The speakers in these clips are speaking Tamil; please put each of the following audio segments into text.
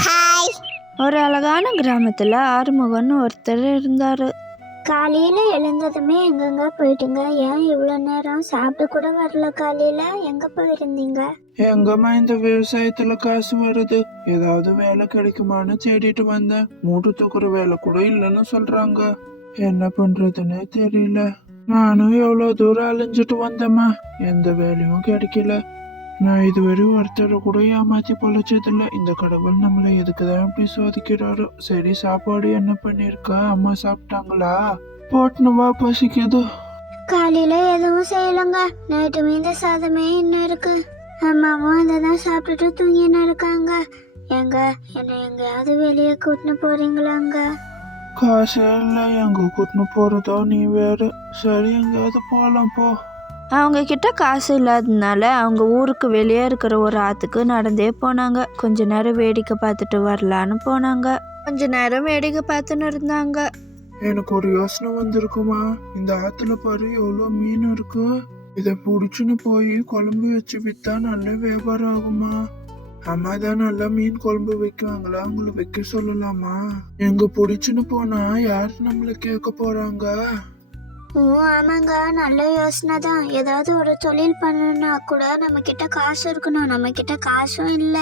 ஹாய் ஒரு அழகான கிராமத்தில் ஆறுமுகன்னு ஒருத்தர் இருந்தார். காலையில எழுந்ததுமே எங்கெங்க போயிட்டீங்க? ஏன் இவ்வளோ நேரம் சாப்பிட்டு கூட வரல காலையில? எங்க போயிருந்தீங்க? எங்கம்மா இந்த விவசாயத்துல காசு வருது. ஏதாவது வேலை கிடைக்குமான்னு தேடிட்டு வந்தேன். மூட்டு தூக்குற வேலை கூட இல்லைன்னு சொல்றாங்க. என்ன பண்றதுன்னே தெரியல. நானும் எவ்வளவு தூரம் அலைஞ்சிட்டு வந்தேம்மா. எந்த வேலையும் கிடைக்கல. நான் இதுவரை ஒருத்தரை கூட ஏமாத்தி பொழைச்சதில்ல. இந்த கடவுள் நம்மளை எதுக்குதான் இப்படி சோதிக்கிறாரோ? சரி சாப்பாடு என்ன பண்ணிருக்கா அம்மா சாப்பிட்டாங்களா? போட்டுன்னு வா பசிக்குது. காலையில எதுவும் செய்யலங்க. நைட்டு மீந்த சாதமே இன்னும் இருக்கு. அம்மாவும் அதை தான் சாப்பிட்டுட்டு தூங்கின்னு இருக்காங்க. எங்க என்னை எங்கேயாவது வெளியே கூட்டின்னு போறீங்களாங்க? காசு இல்லை எங்க கூட்டின்னு போறதோ நீ வேற. சரி எங்கேயாவது போலாம் போ. அவங்கக்கிட்ட காசு இல்லாததுனால அவங்க ஊருக்கு வெளியே இருக்கிற ஒரு ஆற்றுக்கு நடந்தே போனாங்க. கொஞ்ச நேரம் வேடிக்கை பார்த்துட்டு வரலான்னு போனாங்க. கொஞ்ச நேரம் வேடிக்கை பார்த்துன்னு இருந்தாங்க. எனக்கு ஒரு யோசனை வந்திருக்குமா? இந்த ஆத்துல பாரு எவ்வளோ மீன் இருக்கு. இதை பிடிச்சின்னு போய் குழம்பு வச்சு வித்தா நல்ல வியாபாரம் ஆகுமா? அம்மா தான் நல்லா மீன் குழம்பு வைக்குவாங்களா? அவங்கள வைக்க சொல்லலாமா? எங்க பிடிச்சின்னு போனா யார் நம்மள கேட்க போறாங்க? ஓ ஆமாங்க. நல்ல யோசனை தான். ஏதாவது ஒரு தொழில் பண்ணணும்னா கூட நம்ம கிட்ட காசு இருக்கணும். நம்ம கிட்ட காசும் இல்ல.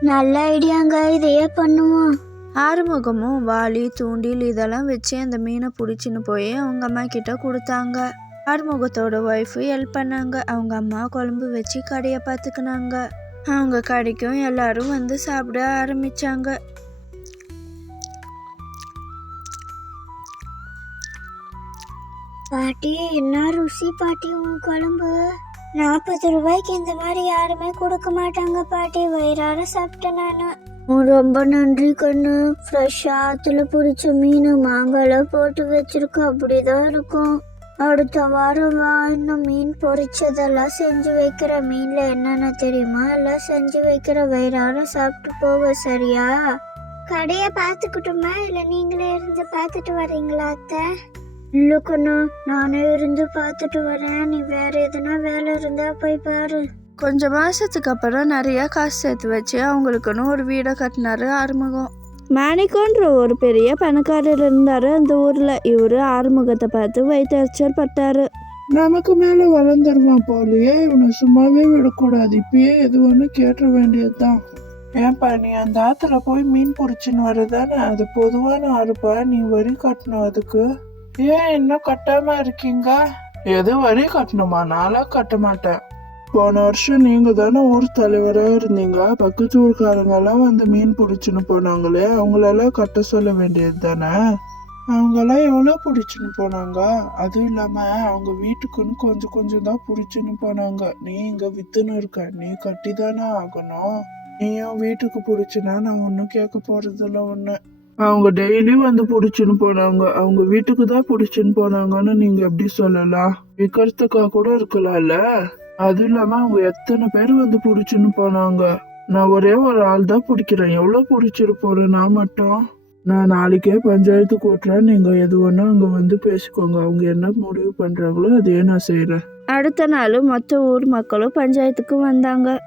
நல்ல ஐடியாங்க. இதையே பண்ணுவோம். ஆறுமுகமும் வாளி தூண்டில் இதெல்லாம் வச்சு அந்த மீனை பிடிச்சின்னு போய் அவங்க அம்மா கிட்ட கொடுத்தாங்க. ஆறுமுகத்தோட ஒய்ஃபு ஹெல்ப் பண்ணாங்க. அவங்க அம்மா குழம்பு வச்சு கடையை பார்த்துக்கினாங்க. அவங்க கடைக்கும் எல்லாரும் வந்து சாப்பிட ஆரம்பிச்சாங்க. பாட்டி என்ன ருசி பாட்டி உன் குழம்பு? நாற்பது ரூபாய்க்கு இந்த மாதிரி யாருமே கொடுக்க மாட்டாங்க பாட்டி. வயிறார சாப்பிட்டேன் நானு. ரொம்ப நன்றி கண்ணு. ஃப்ரெஷ்ஷாக ஆற்றுல பிடிச்ச மீன் மாங்காய்லாம் போட்டு வச்சிருக்க அப்படிதான் இருக்கும். அடுத்த வாரம் வா இன்னும் மீன் பொரிச்சதெல்லாம் செஞ்சு வைக்கிற மீன்ல என்னென்ன தெரியுமா? எல்லாம் செஞ்சு வைக்கிற வயிறார சாப்பிட்டு போவ சரியா? கடையை பார்த்துக்கிட்டுமா? இல்லை நீங்களே இருந்து பார்த்துட்டு வரீங்களா அத்தை? இல்லை கண்ணு நானே இருந்து பார்த்துட்டு வரேன். நீ வேற எதுனா வேலை இருந்தா போய் பாரு. கொஞ்ச மாசத்துக்கு அப்புறம் நிறைய காசு சேர்த்து வச்சு அவங்களுக்குன்னு ஒரு வீடை கட்டினாரு ஆறுமுகம். மாணிக்கோன்ற ஒரு பெரிய பணக்காரர் இருந்தாரு அந்த ஊர்ல. இவரு ஆறுமுகத்தை பார்த்து வைத்தறிச்சல் பட்டாரு. நமக்கு மேல வளர்ந்துருவான் போலயே? இவனை சும்மாவே விடக்கூடாது. இப்பயே எது ஒண்ணு கேட்ட வேண்டியதுதான். ஏன்பா நீ அந்த ஆத்துல போய் மீன் பிடிச்சின்னு வரதானே அது பொதுவான ஆறுப்பா. நீ வரி கட்டணும் அதுக்கு. ஏன் இன்னும் கட்டாம இருக்கீங்க? எது வரி கட்டணுமா? நாளா கட்ட மாட்டேன். போன வருஷம் நீங்க தானே ஊர் தலைவரா இருந்தீங்க. பக்கத்து ஊர்க்காரங்க எல்லாம் வந்து மீன் பிடிச்சின்னு போனாங்களே அவங்களெல்லாம் கட்ட சொல்ல வேண்டியது தானே? அவங்கெல்லாம் எவ்வளோ பிடிச்சின்னு போனாங்க? அதுவும் இல்லாம அவங்க வீட்டுக்குன்னு கொஞ்சம் கொஞ்சம் தான் பிடிச்சின்னு போனாங்க. நீ இங்க வித்துன்னு இருக்க. நீ கட்டி தானே ஆகணும் நீயும் வீட்டுக்கு பிடிச்சினா நான் ஒன்றும் கேட்க போகிறதில்ல ஒன்று அவங்க டெய்லி வந்து பிடிச்சின்னு போனாங்க. அவங்க வீட்டுக்கு தான் பிடிச்சின்னு போனாங்கன்னு நீங்க எப்படி சொல்லலாம்? விற்கிறதுக்கா கூட இருக்கலாம்ல? அதுவும் இல்லாம அவங்க எத்தனை பேர் வந்து பிடிச்சின்னு போனாங்க? நான் ஒரே ஒரு ஆள் தான் பிடிக்கிறேன். எவ்வளோ பிடிச்சிட்டு போறேன் நான் மட்டும்? நான் நாளைக்கே பஞ்சாயத்து கூட்டுறேன். நீங்க எது வேணா அங்க வந்து பேசிக்கோங்க. அவங்க என்ன முடிவு பண்றாங்களோ அதையே நான் செய்யறேன் அடுத்த நாள் மொத்த ஊர் மக்களும் பஞ்சாயத்துக்கு வந்தாங்க.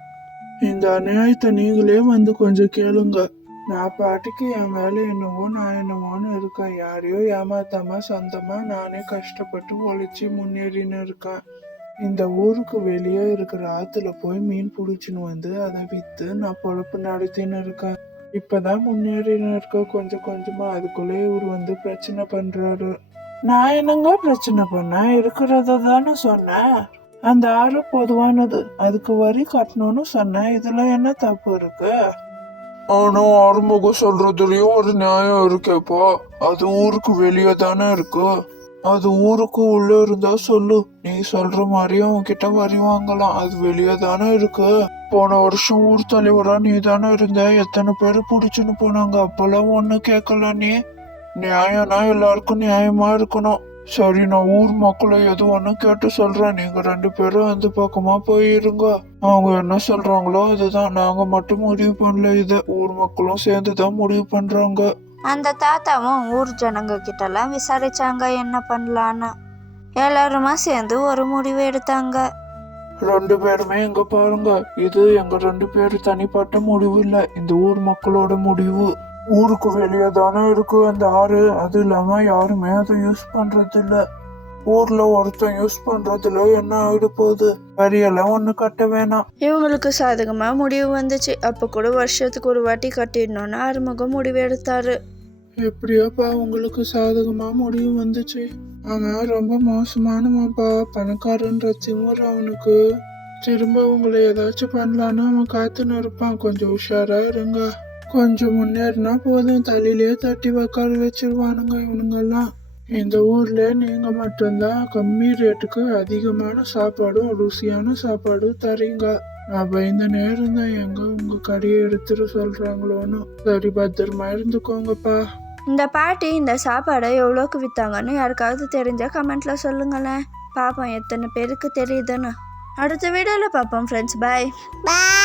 இந்த அநியாயத்தை நீங்களே வந்து கொஞ்சம் கேளுங்க. நான் பாட்டுக்கு என் வேலை என்னவோ நான் என்னவோன்னு இருக்கேன். யாரையோ ஏமாத்தாம சொந்தமா நானே கஷ்டப்பட்டு ஒழிச்சு முன்னேறின்னு இருக்கேன். இந்த ஊருக்கு வெளியே இருக்கிற ஆத்துல போய் மீன் பிடிச்சின்னு வந்து அதை விற்று நான் பொழப்பு நடத்தின்னு இருக்கேன். இப்பதான் முன்னேறின்னு இருக்க கொஞ்சம் கொஞ்சமா அதுக்குள்ளே இவர் வந்து பிரச்சனை பண்றாரு. நான் என்னங்க பிரச்சனை பண்ணேன்? இருக்கிறத தானே சொன்னேன். அந்த ஆறு பொதுவானது. அதுக்கு வரி கட்டணும்னு சொன்னேன். இதுல என்ன தப்பு இருக்கு? ஆனா ஆறுமுகம் சொல்றதுலயும் ஒரு நியாயம் இருக்கேப்பா அது ஊருக்கு வெளியே தானே இருக்கு. அது ஊருக்கு உள்ள இருந்தா சொல்லு. நீ சொல்ற மாதிரி உன்கிட்ட கிட்ட வரி வாங்கலாம். அது வெளியே தானே இருக்கு. போன வருஷம் ஊர் தலைவரா நீ தானே இருந்த. எத்தனை பேர் பிடிச்சின்னு போனாங்க. அப்பெல்லாம் ஒன்னும் கேட்கல நீ. நியாயம்னா எல்லாருக்கும் நியாயமா இருக்கணும். சரி நான் ஊர் மக்களை எது ஒண்ணு கேட்டு சொல்றேன். நீங்க ரெண்டு பேரும் அந்த பக்கமா போயிருங்க அவங்க என்ன சொல்றாங்களோ அதுதான். நாங்க மட்டும் முடிவு பண்ணல. இது ஊர் மக்களும் சேர்ந்து தான் முடிவு பண்றாங்க. அந்த தாத்தாவும் ஊர் ஜனங்க கிட்டலாம் விசாரிச்சாங்க என்ன பண்ணலான்னு. எல்லாருமா சேர்ந்து ஒரு முடிவு எடுத்தாங்க. ரெண்டு பேருமே இங்க பாருங்க. இது எங்க ரெண்டு பேரு தனிப்பட்ட முடிவு இல்ல. இந்த ஊர் மக்களோட முடிவு. ஊருக்கு வெளியே தானே இருக்கு அந்த ஆறு. அது இல்லாம யாருமே அதை யூஸ் பண்றது இல்ல ஊர்ல ஒருத்தன் யூஸ் பண்றதுல என்ன ஆயிடு போகுது? வரியெல்லாம் ஒண்ணு கட்ட வேணாம். இவங்களுக்கு சாதகமாக முடிவு வந்துச்சு. அப்போ கூட வருஷத்துக்கு ஒரு வாட்டி கட்டிடணும்னு ஆறுமுகம் முடிவு எடுத்தாரு. எப்படியோப்பா உங்களுக்கு சாதகமா முடிவு வந்துச்சு? அவன் ரொம்ப மோசமானவன்ப்பா பணக்காரன்ற திமுற அவனுக்கு. திரும்ப உங்களை ஏதாச்சும் பண்ணலான்னு அவன் காத்துன்னு இருப்பான். கொஞ்சம் உஷாரா இருங்க. கொஞ்சம் முன்னேறினா போதும். தலையிலே தட்டி உக்கார வச்சிருவானுங்க இவனுங்கெல்லாம். இந்த ஊர்ல நீங்க மட்டும்தான் கம்மி ரேட்டுக்கு அதிகமான சாப்பாடும் ருசியான சாப்பாடும் தரீங்க. அப்ப இந்த நேரம் தான் எங்க உங்க கடையை எடுத்துட்டு சொல்றாங்களோன்னு. சரி பத்திரமா இருந்துக்கோங்கப்பா. இந்த பாட்டி இந்த சாப்பாடை எவ்வளோக்கு விற்றாங்கன்னு யாருக்காவது தெரிஞ்சால் கமெண்ட்டில் சொல்லுங்களேன். பாப்போம் எத்தனை பேருக்கு தெரியுதுன்னு. அடுத்த வீடியோவில் பார்ப்போம் ஃப்ரெண்ட்ஸ் பாய் பாய்